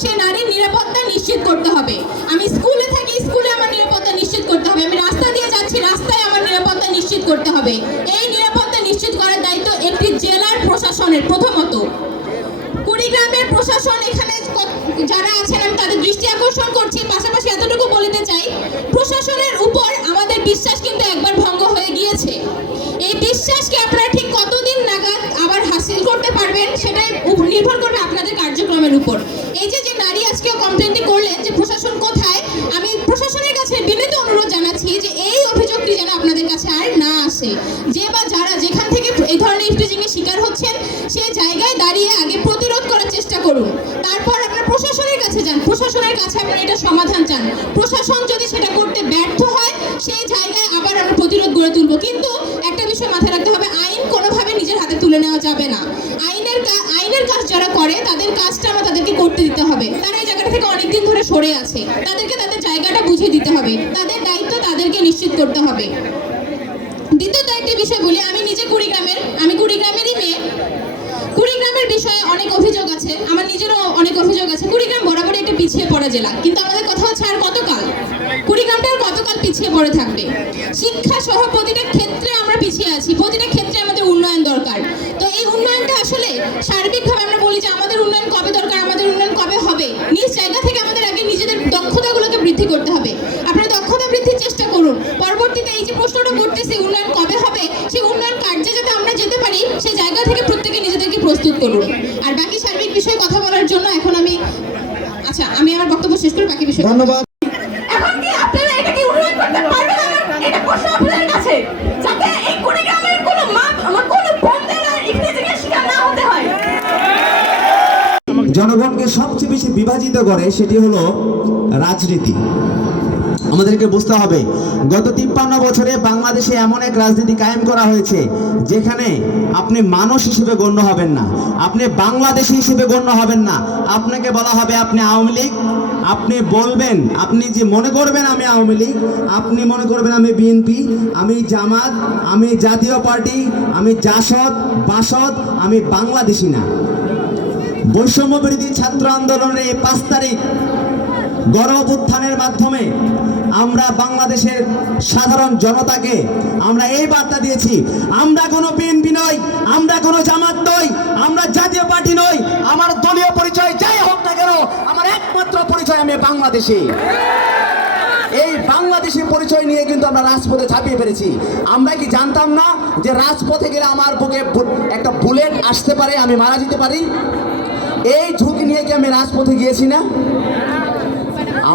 সে নারীর নিরাপত্তা নিশ্চিত করতে হবে। আমি স্কুলে থাকি, স্কুলে আমার নিরাপত্তা নিশ্চিত করতে হবে। আমি রাস্তা দিয়ে যাচ্ছি, রাস্তায় আমার নিরাপত্তা নিশ্চিত করতে হবে। এই নিরাপত্তা নিশ্চিত করার দায়িত্ব একটি জেলার প্রশাসনের প্রথমত। কুড়িগ্রামের প্রশাসন এখানে যারা আছেন, আমি তাদের দৃষ্টি আকর্ষণ করছি। পাশাপাশি এতটুকু বলতে চাই, প্রশাসনের উপর আমাদের বিশ্বাস কিন্তু একবার ভঙ্গ হয়ে গিয়েছে। এই বিশ্বাসকে আপনারা ঠিক কতদিন নাগাদ আবার হাসিল করতে পারবেন, সেটাই নির্ভর করবে আপনাদের কার্যক্রমের উপর। সেই জায়গায় দাঁড়িয়ে আগে প্রতিরোধ করার চেষ্টা করুন। তারপর আপনার প্রশাসনের কাছে যান। প্রশাসনের কাছে আপনারা এটা সমাধান চান। প্রশাসন যদি সেটা করতে ব্যর্থ হয়, সেই জায়গায় আবার আমরা প্রতিরোধ গড়ে তুলব। কিন্তু একটা বিষয় মাথায় রাখতে হবে, আইন কোনোভাবে নিজের হাতে তুলে নেওয়া যাবে না। আইনের আইনের কাজ যারা করে, তাদের কাজটা আমরা তাদেরকে করতে দিতে হবে। তারা এই জায়গাটা থেকে অনেকদিন ধরে সরে আছে। তাদেরকে তাদের জায়গাটা বুঝিয়ে দিতে হবে। তাদের দায়িত্ব তাদেরকে নিশ্চিত করতে হবে। দ্বিতীয়ত একটি বিষয় বলি, আমি নিজে কুড়িগ্রামের আমি কুড়িগ্রামেরই মেয়ে। কুড়িগ্রামের বিষয়ে অনেক অভিযোগ আছে, আমার নিজেরও অনেক অভিযোগ আছে। কুড়িগ্রাম বরাবরই একটা পিছিয়ে পড়া জেলা। কিন্তু আমাদের কথা হচ্ছে আর কতকাল? কুড়িগ্রামটা আর কতকাল পিছিয়ে পড়ে থাকবে? শিক্ষা সহ প্রতিটা ক্ষেত্রে আমরা পিছিয়ে আছি, প্রতিটা ক্ষেত্রে আমাদের উন্নয়ন দরকার তো এই উন্নয়নটা আসলে সার্বিকভাবে আমরা বলি যে আমাদের উন্নয়ন কবে দরকার আমাদের উন্নয়ন কবে হবে নিজ জায়গা থেকে আমাদের আগে নিজেদের দক্ষতাগুলোকে বৃদ্ধি করতে হবে আপনারা দক্ষতা বৃদ্ধির চেষ্টা করুন পরবর্তীতে এই যে প্রশ্নটা করতেছি উন্নয়ন কবে হবে সেই উন্নয়ন কার্যে যাতে আমরা যেতে পারি সেই জায়গা থেকে প্রত্যেকে নিজেদেরকে প্রস্তুত করুন আর বাকি সার্বিক বিষয়ে কথা বলার জন্য এখন আমি আচ্ছা আমি আমার বক্তব্য শেষ করে বাকি বিষয় ধন্যবাদ। এখন কি আপনারা এটা কি উন্নয়ন করতে পারবেন আমার এটা প্রশ্ন আপনাদের কাছে। যাতে এই কুড়িগ্রামের কোনো মা আমার কোনো বোনদের আর ইফতিজিংয়ের শিকার না হতে হয়। জনগণকে সবচেয়ে বেশি বিভাজিত করে সেটি হলো রাজনীতি। আমাদেরকে বুঝতে হবে, গত তিপ্পান্ন বছরে বাংলাদেশে এমন এক রাজনীতি কায়েম করা হয়েছে, যেখানে আপনি মানুষ হিসেবে গণ্য হবেন না, আপনি বাংলাদেশি হিসেবে গণ্য হবেন না। আপনাকে বলা হবে আপনি আওয়ামী লীগ, আপনি বলবেন, আপনি যে মনে করবেন আমি আওয়ামী লীগ, আপনি মনে করবেন আমি বিএনপি, আমি জামাত, আমি জাতীয় পার্টি, আমি জাসদ, বাসদ, আমি বাংলাদেশি না। বৈষম্য বিরোধী ছাত্র আন্দোলনের এই পাঁচ তারিখ গণ মাধ্যমে আমরা বাংলাদেশের সাধারণ জনতাকে আমরা এই বার্তা দিয়েছি, আমরা কোনো বিএনপি নই, আমরা কোনো জামাত নই, আমরা জাতীয় পার্টি নই, আমার দলীয় পরিচয় যাই হোক না কেন, আমার একমাত্র পরিচয় আমি বাংলাদেশি। এই বাংলাদেশি পরিচয় নিয়ে কিন্তু আমরা রাজপথে ছাপিয়ে পেরেছি আমরা কি জানতাম না যে রাজপথে গেলে আমার বুকে একটা বুলেট আসতে পারে, আমি মারা যেতে পারি? এই ঝুঁকি নিয়ে কি আমি রাজপথে গিয়েছি না?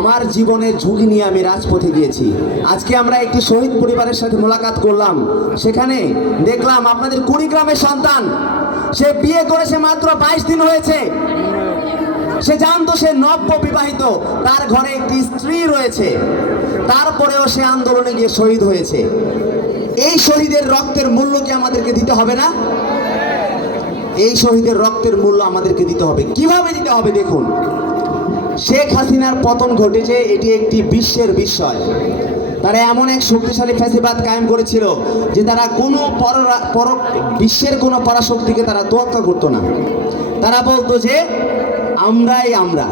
আমার জীবনের ঝুঁকি নিয়ে আমি রাজপথে গিয়েছি। আজকে আমরা একটি শহীদ পরিবারের সাথে মোলাকাত করলাম। সেখানে দেখলাম আপনাদের কুড়িগ্রামের সন্তান। সে বিয়ে করেছে মাত্র বাইশ দিন হয়েছে। সে জানতো সে নব্য বিবাহিত। তার ঘরে একটি স্ত্রী রয়েছে। তারপরেও সে আন্দোলনে গিয়ে শহীদ হয়েছে। এই শহীদের রক্তের মূল্য কি আমাদেরকে দিতে হবে না? এই শহীদের রক্তের মূল্য আমাদেরকে দিতে হবে। কীভাবে দিতে হবে দেখুন। শেখ হাসিনার পতন ঘটেছে, এটি একটি বিশ্বের বিস্ময়। তারা এমন এক শক্তিশালী ফ্যাসিবাদ কায়েম করেছিল যে তারা কোনো পর বিশ্বের কোনো পরাশক্তিকে তারা তোয়াক্কা করতো না। তারা বলতো যে, আমরাই আমরা।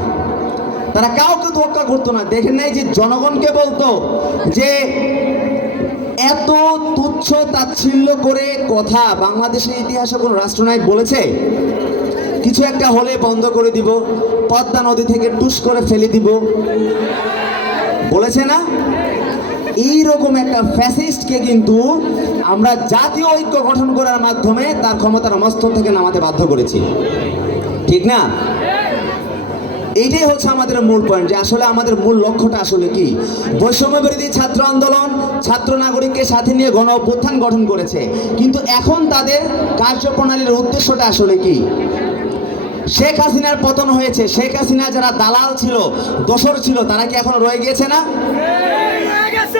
তারা কাউকে তোয়াক্কা করতো না। দেখেন নাই যে জনগণকে বলতো যে, এত তুচ্ছ তাচ্ছিল্য করে কথা বাংলাদেশের ইতিহাসে কোনো রাষ্ট্রনায়ক বলেছে। কিছু একটা হলে বন্ধ করে দিব। পদ্মা নদী থেকে টুস করে ফেলে দিব। বলেছে না? এইরকম একটা ফ্যাসিস্টকে কিন্তু আমরা জাতীয় ঐক্য গঠন করার মাধ্যমে তার ক্ষমতার মস্তক থেকে নামাতে বাধ্য করেছি। ঠিক না? এইটাই হচ্ছে আমাদের মূল পয়েন্ট যে আসলে আমাদের মূল লক্ষ্যটা আসলে কি? বৈষম্য বিরোধী ছাত্র আন্দোলন, ছাত্র নাগরিককে সাথে নিয়ে গণ অভ্যুত্থান গঠন করেছে। কিন্তু এখন তাদের কার্যপ্রণালীর উদ্দেশ্যটা আসলে কি? শেখ হাসিনার পতন হয়েছে। শেখ হাসিনা যারা দালাল ছিল দোসর ছিল, তারা কি এখন রয়ে গিয়েছে না?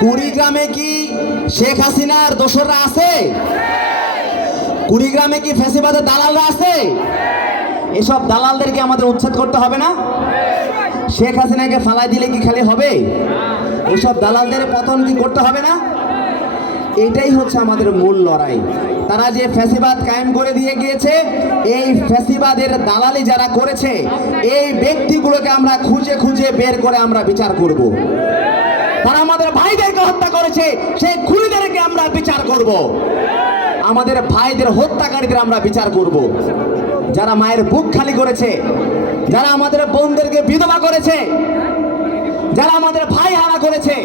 কুড়িগ্রামে কি শেখ হাসিনার দোসররা আছে? কুড়িগ্রামে কি ফ্যাসিবাদের দালালরা আছে? এসব দালালদেরকে আমাদের উচ্ছেদ করতে হবে না? শেখ হাসিনাকে ফালাই দিলে কি খালি হবে? এসব দালালদের পতন কি করতে হবে না? এটাই হচ্ছে আমাদের মূল লড়াই তারা যে ফ্যাসিবাদ কায়েম করে দিয়ে গিয়েছে, এই ফ্যাসিবাদের দালালি যারা করেছে, এই ব্যক্তিগুলোকে আমরা খুঁজে খুঁজে বের করে আমরা বিচার করব। তারা আমাদের ভাইদেরকে হত্যা করেছে, সেই খুনিদেরকে আমরা বিচার করব। আমাদের ভাইদের হত্যাকারীদের আমরা বিচার করব। যারা মায়ের বুক খালি করেছে, যারা আমাদের বোনদেরকে বিধবা করেছে, যারা আমাদের ভাই হারা করেছে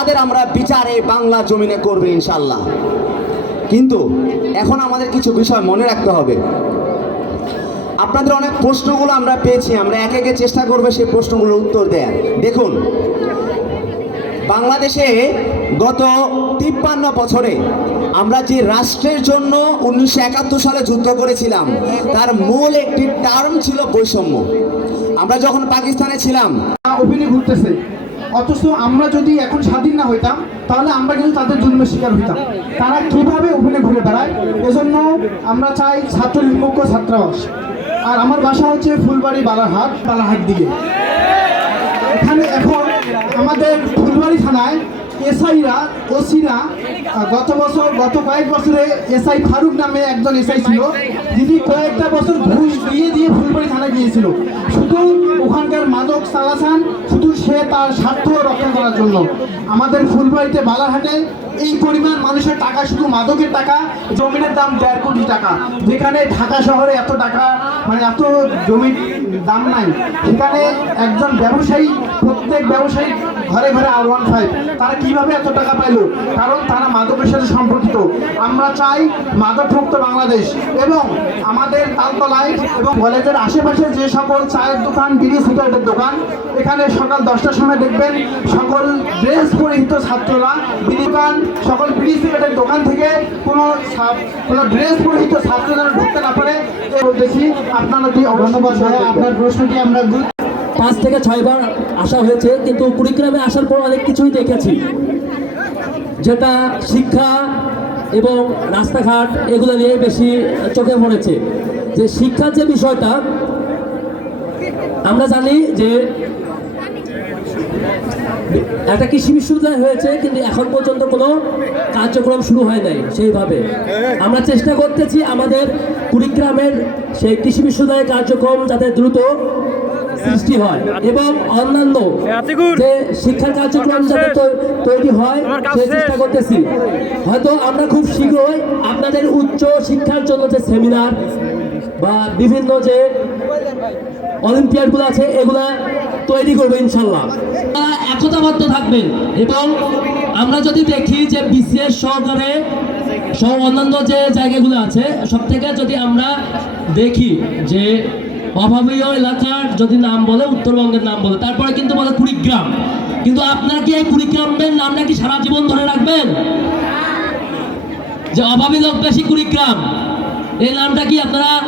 তাদের আমরা বিচার এই বাংলা জমিনে করবে ইনশাল্লাহ কিন্তু এখন আমাদের কিছু বিষয় মনে রাখতে হবে। আপনাদের অনেক প্রশ্নগুলো আমরা পেয়েছি, আমরা একে একে চেষ্টা করব সেই প্রশ্নগুলোর উত্তর দেন দেখুন, বাংলাদেশে গত তিপ্পান্ন বছরে আমরা যে রাষ্ট্রের জন্য উনিশশো একাত্তর সালে যুদ্ধ করেছিলাম, তার মূল একটি টার্ম ছিল বৈষম্য। আমরা যখন পাকিস্তানে ছিলাম ঘুরতেছে। অথচ আমরা যদি এখন স্বাধীন না হইতাম, তাহলে আমরা কিন্তু তাদের জন্মের শিকার হইতাম। তারা কীভাবে ওখানে ঘুরে বেড়ায়? এজন্য আমরা চাই ছাত্র মুখ্য ছাত্রাবাস। আর আমার বাসা হচ্ছে ফুলবাড়ি বালারহাট বালারহাট দিকে। এখানে এখন আমাদের ফুলবাড়ি থানায় এসআইরা ওসিরা গত বছর, গত কয়েক বছরে এসআই ফারুক নামে একজন এসআই ছিল। যিনি কয়েকটা বছর ঘুষ দিয়ে দিয়ে ফুলবাড়ি থানায় গিয়েছিল। শুধু ওখানকার মাদক চালাচান, শুধু সে তার স্বার্থ রক্ষা করার জন্য। আমাদের ফুলবাড়িতে বালারহাটে এই পরিমাণ মানুষের টাকা শুধু মাদকের টাকা, জমিনের দাম দেড় কোটি টাকা। যেখানে ঢাকা শহরে এত টাকা মানে এত জমির দাম নাই। সেখানে একজন ব্যবসায়ী, প্রত্যেক ব্যবসায়ী ঘরে ঘরে আর ওয়ান ফাইভ তারা কীভাবে এত টাকা পাইলো? কারণ তারা মাদকের সাথে সম্পর্কিত। আমরা চাই মাদকমুক্ত বাংলাদেশ এবং আমাদের তালতলায় এবং কলেজের আশেপাশে যে সকল চায়ের দোকান বিড়ি সিগারেটের দোকান, এখানে সকাল দশটার সময় দেখবেন সকল ড্রেস পরিহিত ছাত্ররা, বিড়ি দোকান, সকল বিড়ি সিগারেটের দোকান থেকে কোনো কোনো ড্রেস পরিহিত ছাত্র যেন ঢুকতে না পারে। বলতেছি আপনারা কি ধন্যবাদ আপনার প্রশ্নটি আমরা গুরুত্ব পাঁচ থেকে ছয়বার আসা হয়েছে, কিন্তু কুড়িগ্রামে আসার পর অনেক কিছুই দেখেছি। যেটা শিক্ষা এবং রাস্তাঘাট, এগুলো নিয়ে বেশি চোখে পড়েছে। যে শিক্ষার যে বিষয়টা, আমরা জানি যে একটা কৃষি বিশ্ববিদ্যালয় হয়েছে, কিন্তু এখন পর্যন্ত কোনো কার্যক্রম শুরু হয় নাই সেইভাবে। আমরা চেষ্টা করতেছি আমাদের কুড়িগ্রামের সেই কৃষি বিশ্ববিদ্যালয়ের কার্যক্রম যাতে দ্রুত সৃষ্টি হয় এবং অন্যান্য যে শিক্ষার কার্যক্রম যাতে তৈরি হয় সে চেষ্টা করতেছি। হয়তো আমরা খুব শীঘ্রই আপনাদের উচ্চ শিক্ষার জন্য যে সেমিনার বা বিভিন্ন যে অলিম্পিয়াডগুলো আছে এগুলা তৈরি করব ইনশাল্লাহ। একতাবদ্ধ থাকবেন এবং আমরা যদি দেখি যে বিসিএস সহকারে সহ অন্যান্য যে জায়গাগুলো আছে সব থেকে যদি আমরা দেখি যে অভাবীয় এলাকার যদি নাম বলে, উত্তরবঙ্গের নাম বলে। তারপরে কিন্তু বলে কুড়িগ্রাম। কিন্তু আপনার কি এই কুড়িগ্রামের নামটা কি সারা জীবন ধরে রাখবেন? যে অভাবী লোক বেশি কুড়িগ্রাম। এই নামটা কি আপনারা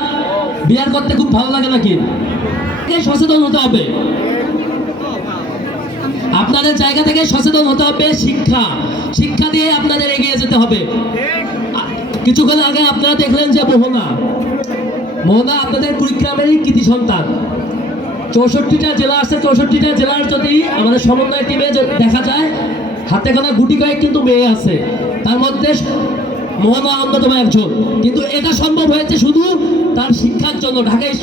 বিয়ার করতে খুব ভালো লাগে নাকি? সচেতন হতে হবে? আপনাদের জায়গা থেকে সচেতন হতে হবে শিক্ষা। শিক্ষা দিয়ে আপনাদের এগিয়ে যেতে হবে। কিছুক্ষণ আগে আপনারা দেখলেন যে মোহনা। মোহনা আপনাদের কুড়িগ্রামেরই কৃতি সন্তান। চৌষট্টিটা জেলা আছে, চৌষট্টিটা জেলার যদি আমাদের সমন্বয় টিমে দেখা যায়, হাতে গোনা গুটি কয়েক কিন্তু মেয়ে আছে। তার মধ্যে মোহনা অন্যতম একজন। কিন্তু এটা সম্ভব হয়েছে শুধু তার শিক্ষার জন্য। ঢাকায়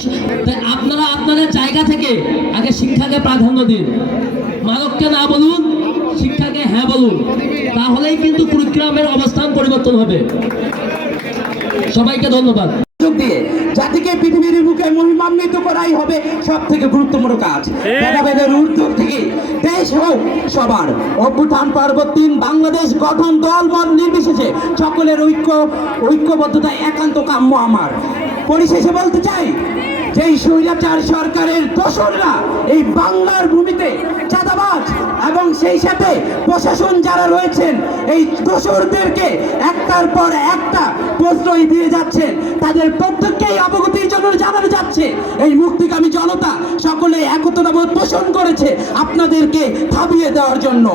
আপনারা আপনাদের জায়গা থেকে আগে শিক্ষাকে প্রাধান্য দিন। মানবকে না বলুন, শিক্ষাকে হ্যাঁ বলুন। তাহলেই কিন্তু কুড়িগ্রামের অবস্থান পরিবর্তন হবে। সবাইকে ধন্যবাদ। সুযোগ দিয়ে জাতিকে পৃথিবীর বুকে মহিমান্বিত করাই হবে সব থেকে গুরুত্বপূর্ণ কাজ। ভেদাভেদের উদ্যোগ থেকে দেশ হোক সবার অভ্যুত্থান পরবর্তী বাংলাদেশ গঠন দল মত নির্বিশেষে সকলের ঐক্য ঐক্যবদ্ধতা একান্ত কাম্য আমার। পরিশেষে বলতে চাই যে স্বৈরাচার সরকারের দোসররা এই বাংলার ভূমিতে চাঁদাবাজ এবং সেই সাথে প্রশাসন যারা রয়েছেন, এই দোসরদেরকে একটার পর একটা প্রশ্রয় দিয়ে যাচ্ছেন। তাদের প্রত্যেককেই অবগতির জন্য জানানো যাচ্ছে। এই মুক্তিকামী জনতা সকলে একতাবোধ পোষণ করেছে আপনাদেরকে থাবিয়ে দেওয়ার জন্য।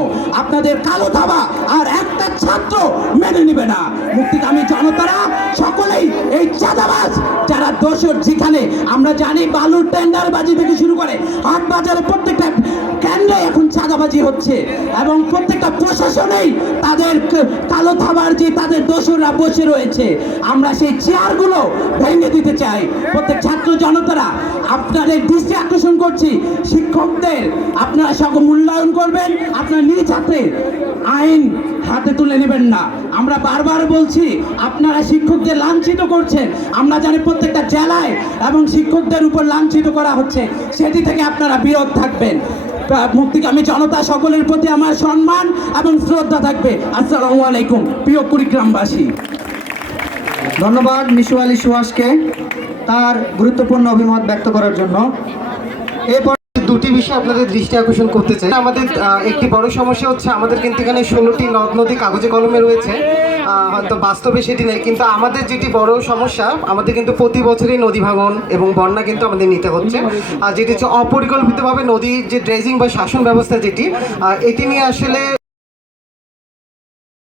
আপনাদের কালো থাবা আর একটা ছাত্র মেনে নেবে না। মুক্তিকামী জনতারা সকলেই এই চাঁদাবাজ যারা দোষর যেখানে, আমরা জানি বালুর টেন্ডারবাজি থেকে শুরু করে হাট বাজারে প্রত্যেকটা কেন্দ্রে এখন চাঁদাবাজি হচ্ছে এবং প্রত্যেকটা প্রশাসনেই তাদের কালো থাবার যে তাদের দোষরা বসে রয়েছে, আমরা সেই চেয়ারগুলো ভেঙে দিতে চাই। প্রত্যেক ছাত্র জনতারা, আপনাদের দৃষ্টি আকর্ষণ করছি, শিক্ষকদের, আপনারা সব মূল্যায়ন করবেন, আপনারা নিজ হাতে আইন হাতে তুলে নেবেন না। আমরা বারবার বলছি, আপনারা শিক্ষকদের লাঞ্ছিত করছেন, আমরা জানি প্রত্যেকটা জেলায় এবং শিক্ষকদের উপর লাঞ্ছিত করা হচ্ছে, সেটি থেকে আপনারা বিরত থাকবেন। মুক্তিকামী জনতা সকলের প্রতি আমার সম্মান এবং শ্রদ্ধা থাকবে। আসসালামু আলাইকুম, প্রিয় কুড়িগ্রামবাসী। ধন্যবাদ মিশু আলী সুহাসকে তার গুরুত্বপূর্ণ অভিমত ব্যক্ত করার জন্য। এরপর দুটি বিষয় আপনাদের দৃষ্টি আকর্ষণ করতে চাই। আমাদের একটি বড় সমস্যা হচ্ছে আমাদের কিন্তু এখানে ষোলোটি নদ নদী কাগজে কলমে রয়েছে। হয়তো বাস্তবে সেটি নেই, কিন্তু আমাদের যেটি বড় সমস্যা, আমাদের কিন্তু প্রতি বছরই নদী ভাঙন এবং বন্যা কিন্তু আমাদের নিতে হচ্ছে। আর যেটি হচ্ছে অপরিকল্পিতভাবে নদীর যে ড্রেজিং বা শাসন ব্যবস্থা যেটি এটি নিয়ে আসলে